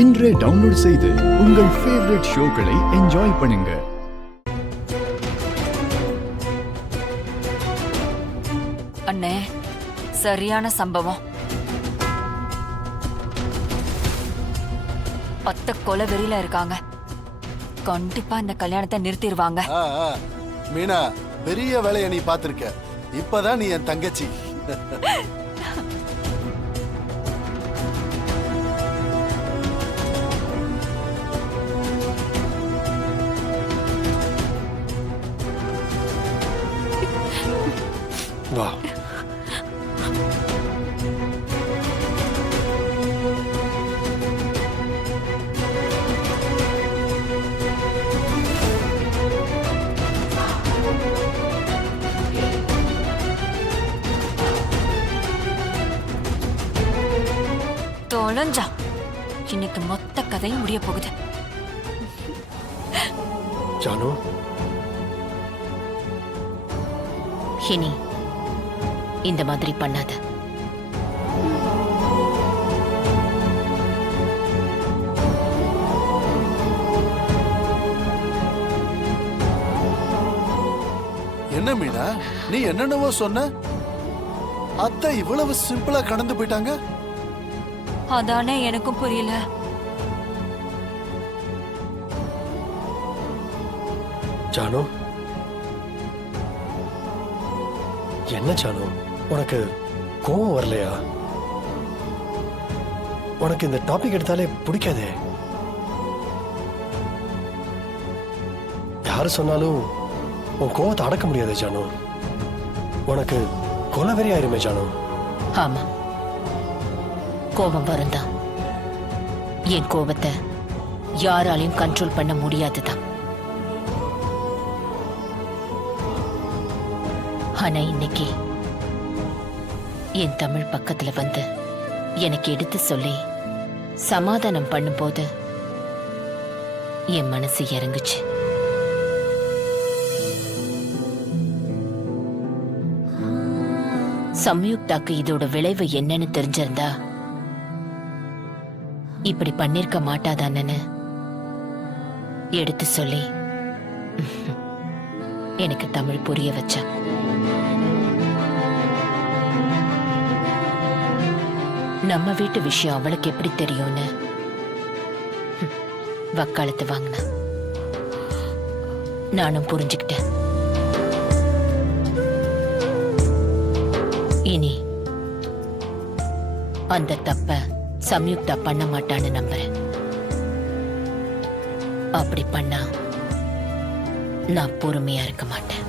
இன்றே டவுன்லோட் செய்து உங்கள் ஃபேவரட் ஷோக்களை என்ஜாய் பண்ணுங்க. அண்ணே, சரியான சம்பவம். அத்தை கொலை வெறியில இருக்காங்க. கண்டிப்பா இந்த கல்யாணத்தை நிறுத்திடுவாங்க. மீனா, பெரிய வேலையை நீ பாத்திருக்க. இப்பதான் நீ என் தங்கச்சி. வா. தொலைஞ்சா இன்னைக்கு மொத்த கதையும் முடிய போகுது. ஜானு, இனி இந்த மாதிரி பண்ணாத. என்ன மீனா, நீ என்னென்னவோ சொன்ன, அத்தை இவ்வளவு சிம்பிளா கடந்து போயிட்டாங்க. அதானே எனக்கும் புரியல. ஜானு, என்ன ஜானு, உனக்கு கோவம் வரலையா? உனக்கு இந்த டாபிக் எடுத்தாலே பிடிக்காதே. யாரு சொன்னாலும் உன் கோவத்தை அடக்க முடியாது ஜானு. உனக்கு கொலவெறி ஆயிருமே ஜானு. ஆமா, கோபம் வரும்தான். என் கோபத்தை யாராலையும் கண்ட்ரோல் பண்ண முடியாதுதான். ஆனா இன்னைக்கு என் தமிழ் பக்கத்துல வந்து எனக்கு எடுத்து சொல்லி சமாதானம் பண்ணும்போது என் மனசு இறங்குச்சு. சம்யுக்தாக்கு இதோட விளைவு என்னன்னு தெரிஞ்சிருந்தா இப்படி பண்ணிருக்க மாட்டாதான்னு எடுத்து சொல்லி எனக்கு தமிழ் புரிய வச்சா. நம்ம வீட்டு விஷயம் அவளுக்கு எப்படி தெரியும்னு வக்காலத்து வாங்கின. நானும் புரிஞ்சுக்கிட்டேன். இனி அந்த தப்ப சம்யுக்தா பண்ண மாட்டான்னு நம்புறேன். அப்படி பண்ணா நான் பொறுமையா இருக்க மாட்டேன்.